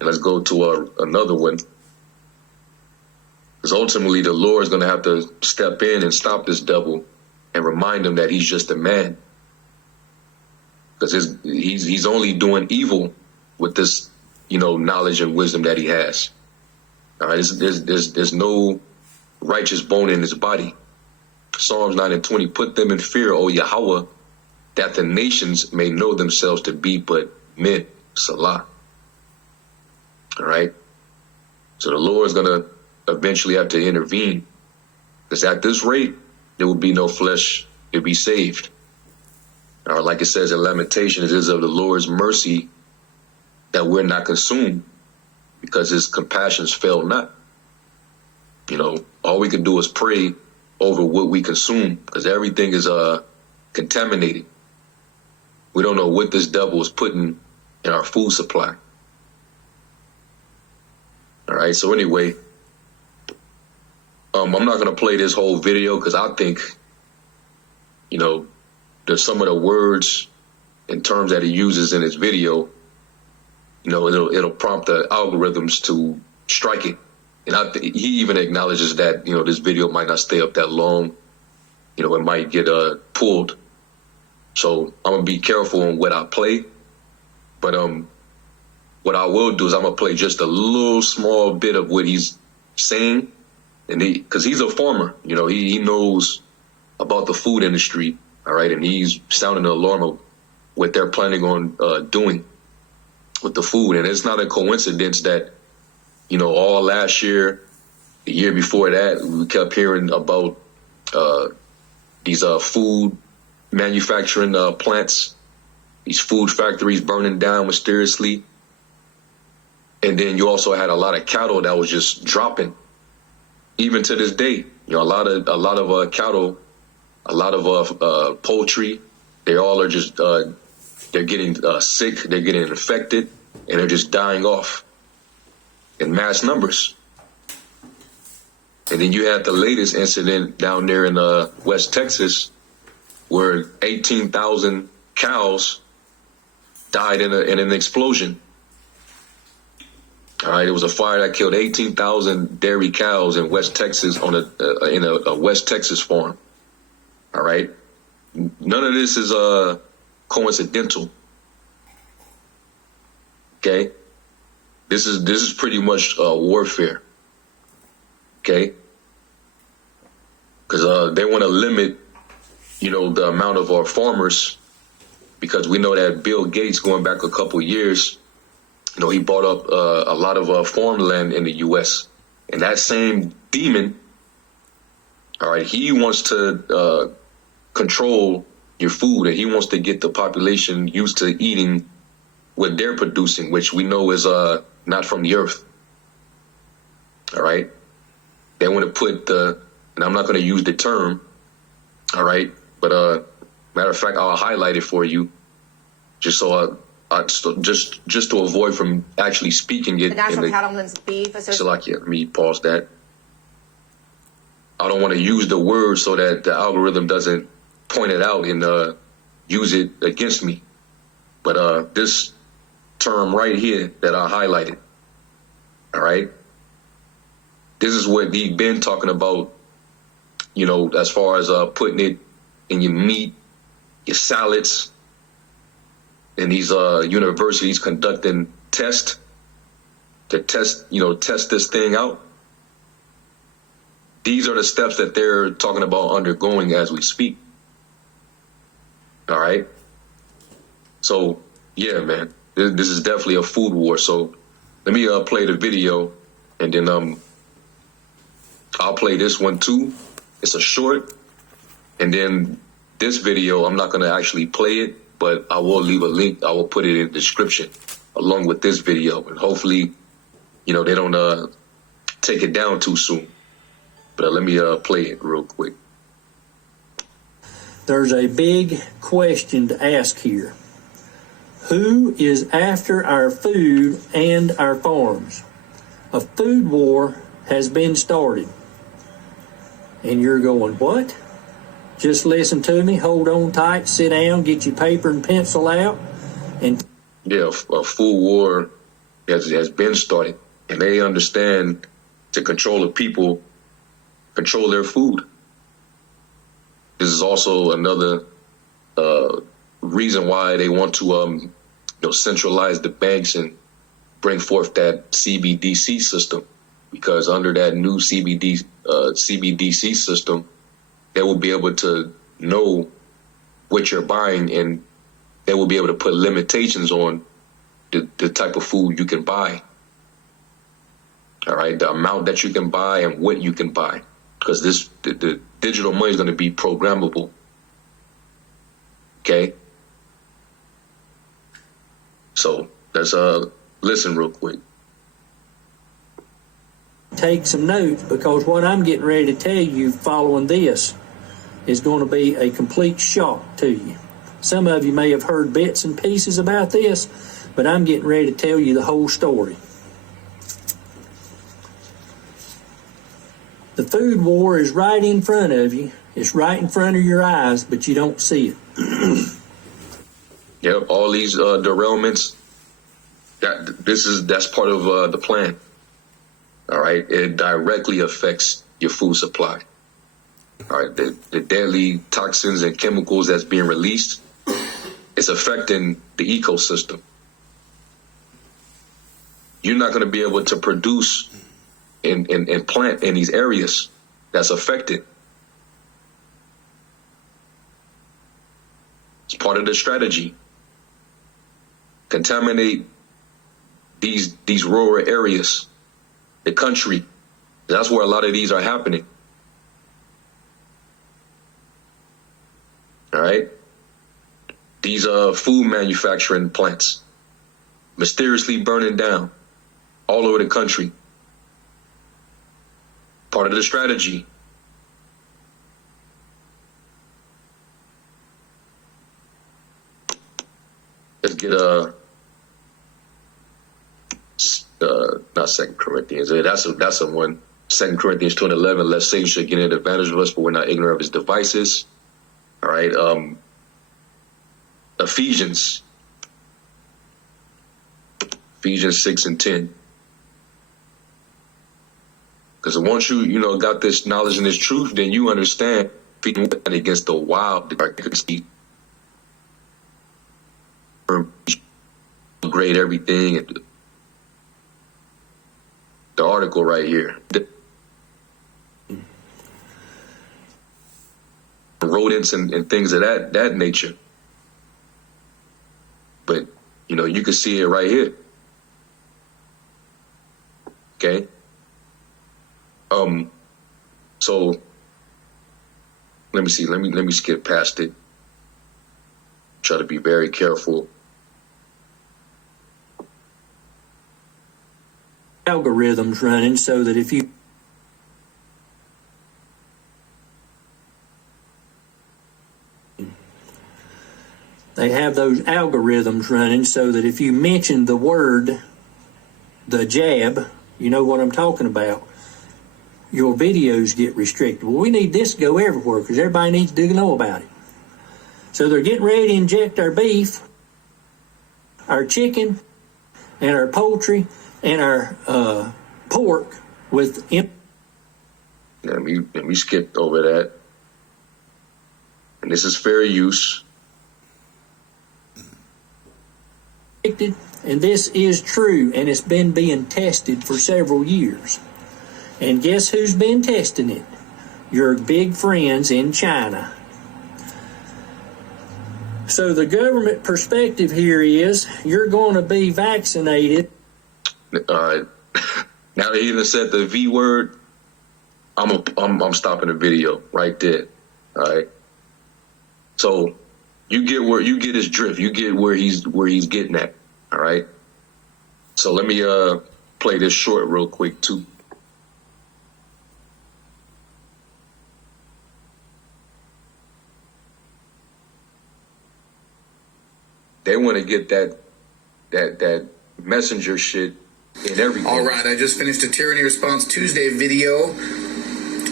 And let's go to another one. Because ultimately the Lord is going to have to step in and stop this devil and remind him that he's just a man. Because he's only doing evil with this, knowledge and wisdom that he has. All right, there's no righteous bone in his body. Psalms 9:20, put them in fear, O Yahweh, that the nations may know themselves to be but men. Salah. All right. So the Lord's going to eventually have to intervene, because at this rate, there will be no flesh to be saved. Or like it says in Lamentations, it is of the Lord's mercy that we're not consumed, because his compassions fail not. All we can do is pray over what we consume, because everything is contaminated. We don't know what this devil is putting in our food supply. All right, so anyway, I'm not going to play this whole video, because I think, there's some of the words and terms that he uses in his video, it'll prompt the algorithms to strike it. And he even acknowledges that, this video might not stay up that long. It might get pulled. So I'm going to be careful on what I play. But what I will do is I'm going to play just a little small bit of what he's saying. And because he's a farmer, he knows about the food industry. All right. And he's sounding the alarm of what they're planning on doing with the food. And it's not a coincidence that, all last year, the year before that, we kept hearing about these food manufacturing plants, these food factories burning down mysteriously. And then you also had a lot of cattle that was just dropping. Even to this day, a lot of cattle, a lot of poultry, they all are just they're getting sick, they're getting infected, and they're just dying off in mass numbers. And then you had the latest incident down there in West Texas, where 18,000 cows died in an explosion. All right, it was a fire that killed 18,000 dairy cows in West Texas in a West Texas farm. All right, none of this is coincidental. Okay, this is pretty much warfare. Okay, because they want to limit, the amount of our farmers, because we know that Bill Gates, going back a couple years, he bought up a lot of farmland in the U.S. And that same demon, all right, he wants to control your food, and he wants to get the population used to eating what they're producing, which we know is not from the earth. All right, they want to put and I'm not going to use the term, all right, but matter of fact, I'll highlight it for you, just so just to avoid from actually speaking it. The National Cattlemen's Beef Association. Let me pause that. I don't want to use the word so that the algorithm doesn't point it out and use it against me. But this term right here that I highlighted, all right, this is what he's been talking about, as far as putting it in your meat, your salads, and these universities conducting tests to test this thing out. These are the steps that they're talking about undergoing as we speak. All right. So yeah, man, this is definitely a food war. So let me play the video, and then I'll play this one too. It's a short, and then this video I'm not gonna actually play it, but I will leave a link. I will put it in the description along with this video, and hopefully, they don't take it down too soon. But let me play it real quick. There's a big question to ask here. Who is after our food and our farms? A food war has been started. And you're going, what? Just listen to me, hold on tight, sit down, get your paper and pencil out. And yeah, a food war has been started, and they understand to control the people, control their food. This is also another reason why they want to centralize the banks and bring forth that CBDC system, because under that new CBDC system, they will be able to know what you're buying, and they will be able to put limitations on the type of food you can buy. All right, the amount that you can buy and what you can buy, because the digital money is going to be programmable. Okay, so let's listen real quick. Take some notes, because what I'm getting ready to tell you following this is going to be a complete shock to you. Some of you may have heard bits and pieces about this, but I'm getting ready to tell you the whole story. The food war is right in front of you. It's right in front of your eyes, but you don't see it. Yep, all these derailments, that's part of the plan. All right, it directly affects your food supply. All right, the deadly toxins and chemicals that's being released, it's affecting the ecosystem. You're not going to be able to produce and plant in these areas that's affected. It's part of the strategy. Contaminate these rural areas, the country. That's where a lot of these are happening. All right? These food manufacturing plants mysteriously burning down all over the country. Part of the strategy. Let's get not 2 Corinthians. That's a one. 2 Corinthians 2:11. Lest Satan should get an advantage of us, but we're not ignorant of his devices. All right. Ephesians 6:10. Because once you got this knowledge and this truth, then you understand against the wild, upgrade everything. And the article right here, rodents and things of that nature. But you can see it right here. Okay. So let me see. Let me skip past it. Try to be very careful. Algorithms running so that if you they have those algorithms running so that if you mention the word, the jab, you know what I'm talking about, your videos get restricted. Well, we need this to go everywhere because everybody needs to know about it. So they're getting ready to inject our beef, our chicken, and our poultry, and our pork with. Let me skip over that. And this is fair use. And this is true, and it's been being tested for several years. And guess who's been testing it? Your big friends in China. So the government perspective here is you're going to be vaccinated. All right. Now that he even said the V word, I'm stopping the video right there. All right. So you get his drift. You get where he's getting at. All right. So let me play this short real quick too. They want to get that messenger shit in everything. All right, I just finished a Tyranny Response Tuesday video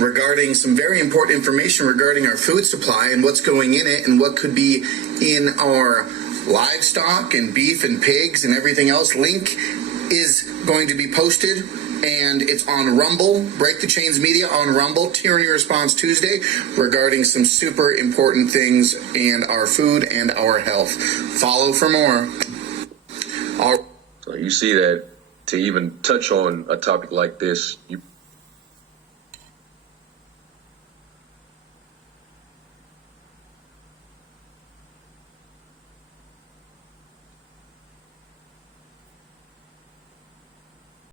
regarding some very important information regarding our food supply and what's going in it and what could be in our livestock and beef and pigs and everything else. Link is going to be posted, and it's on Rumble, Break the Chains Media on Rumble, Tyranny Response Tuesday, regarding some super important things in our food and our health. Follow for more. So you see that to even touch on a topic like this, you